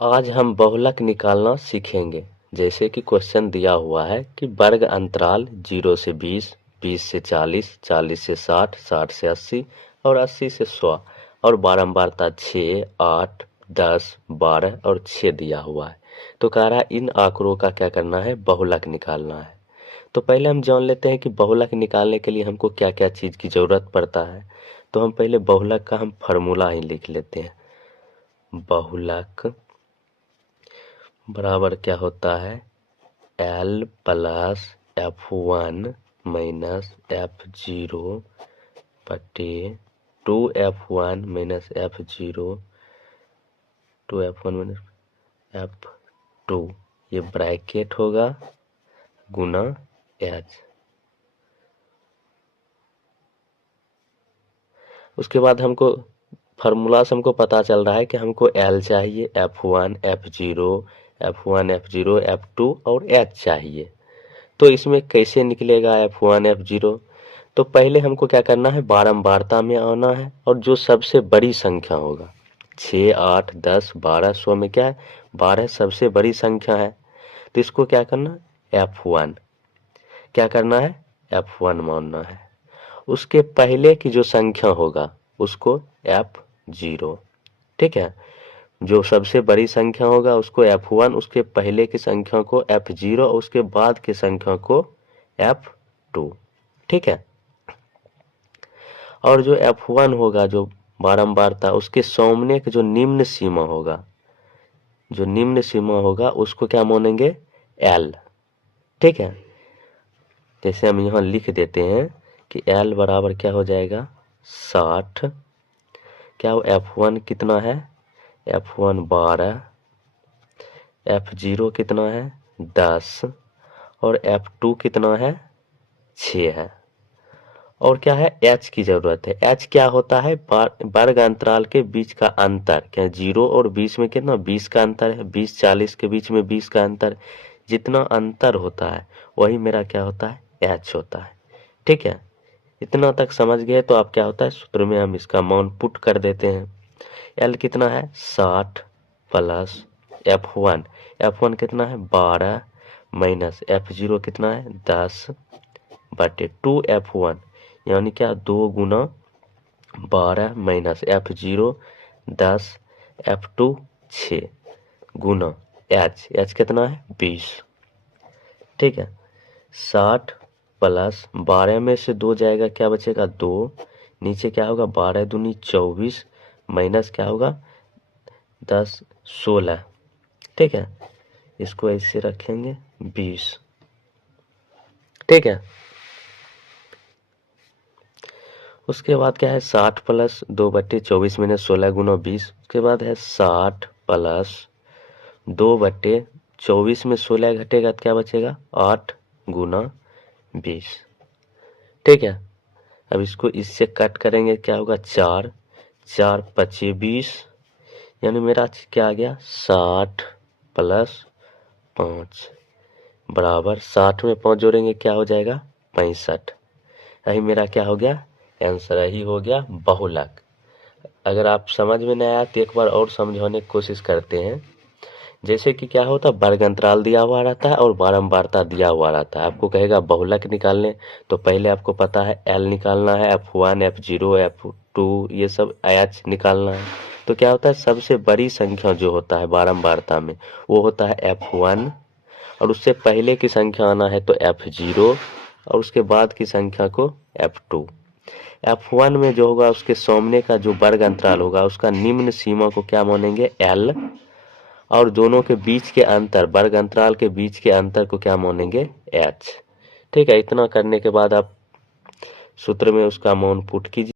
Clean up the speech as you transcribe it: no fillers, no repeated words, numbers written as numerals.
आज हम बहुलक निकालना सीखेंगे। जैसे कि क्वेश्चन दिया हुआ है कि वर्ग अंतराल 0 से 20, 20 से 40, 40 से 60, 60 से 80 और 80 से 100 और बारंबारता 6, 8, 10, 12 और 6 दिया हुआ है। तो कह रहा है इन आंकड़ों का क्या करना है, बहुलक निकालना है। तो पहले हम जान लेते हैं कि बहुलक निकालने के लिए हमको क्या क्या चीज़ की ज़रूरत पड़ता है। तो हम पहले बहुलक का हम फार्मूला ही लिख लेते हैं। बहुलक बराबर क्या होता है, L plus F1 minus F0 बटे 2F1 minus F0 2F1 minus F2, ये ब्रैकेट होगा गुना H। उसके बाद हमको फार्मूला से हमको पता चल रहा है कि हमको L चाहिए, F1, F0, F2 और H चाहिए। तो इसमें कैसे निकलेगा F1, F0? तो पहले हमको क्या करना है, बारंबारता में आना है और जो सबसे बड़ी संख्या होगा 6, 8, 10, 12, 100 में क्या है, 12 सबसे बड़ी संख्या है। तो इसको क्या करना है, F1 क्या करना है, F1 मानना है। उसके पहले की जो संख्या होगा उसको F0, ठीक है। जो सबसे बड़ी संख्या होगा उसको F1, उसके पहले की संख्या को F0, उसके बाद की संख्या को F2, ठीक है। और जो F1 होगा, जो बारंबारता, उसके सामने की जो निम्न सीमा होगा, जो निम्न सीमा होगा उसको क्या मानेंगे, L, ठीक है। जैसे हम यहाँ लिख देते हैं कि L बराबर क्या हो जाएगा, 60। क्या हो, F1 कितना है, F1 12, F0 कितना है 10 और F2 कितना है 6 है। और क्या है, H की जरूरत है। H क्या होता है, वर्ग अंतराल के बीच का अंतर। क्या 0 और 20 में कितना, 20 का अंतर है। 20 40 के बीच में 20 का अंतर, जितना अंतर होता है वही मेरा क्या होता है, H होता है, ठीक है। इतना तक समझ गए तो आप क्या होता है, सूत्र में हम इसका मान पुट कर देते हैं। L कितना है 60 प्लस F1 कितना है 12 माइनस F0 कितना है 10 बटे 2F1, यानी क्या 2 गुना 12 माइनस F0 10, F2 6 गुना H कितना है 20, ठीक है। 60 प्लस 12 में से 2 जाएगा, क्या बचेगा 2, नीचे क्या होगा 12 दूनी 24 माइनस क्या होगा 10 16, ठीक है। इसको ऐसे रखेंगे 20, ठीक है। उसके बाद क्या है, 60 प्लस 2 बट्टे 24 माइनस 16 गुना 20। उसके बाद है 60 प्लस 2 बट्टे 24 में 16 घटेगा तो क्या बचेगा 8 गुना 20, ठीक है। अब इसको इससे कट करेंगे, क्या होगा 4 4 पचे 20, यानी मेरा क्या आ गया 60 प्लस 5 बराबर 60 में 5 जोड़ेंगे क्या हो जाएगा 65। यही मेरा क्या हो गया आंसर, यही हो गया बहुलक। अगर आप समझ में नहीं आया तो एक बार और समझाने की कोशिश करते हैं। जैसे कि क्या होता है, वर्ग अंतराल दिया हुआ रहता है और बारंबारता दिया हुआ रहता है। आपको कहेगा बहुलक निकालने, तो पहले आपको पता है L निकालना है, F1, F0, F2 ये सब H निकालना है। तो क्या होता है, सबसे बड़ी संख्या जो होता है बारंबारता में वो होता है F1, और उससे पहले की संख्या आना है तो F0 और उसके बाद की संख्या को F2। F1 में जो होगा उसके सामने का जो वर्ग अंतराल होगा उसका निम्न सीमा को क्या मानेंगे L, और दोनों के बीच के अंतर, वर्ग अंतराल के बीच के अंतर को क्या मानेंगे H, ठीक है। इतना करने के बाद आप सूत्र में उसका मान पुट कीजिए।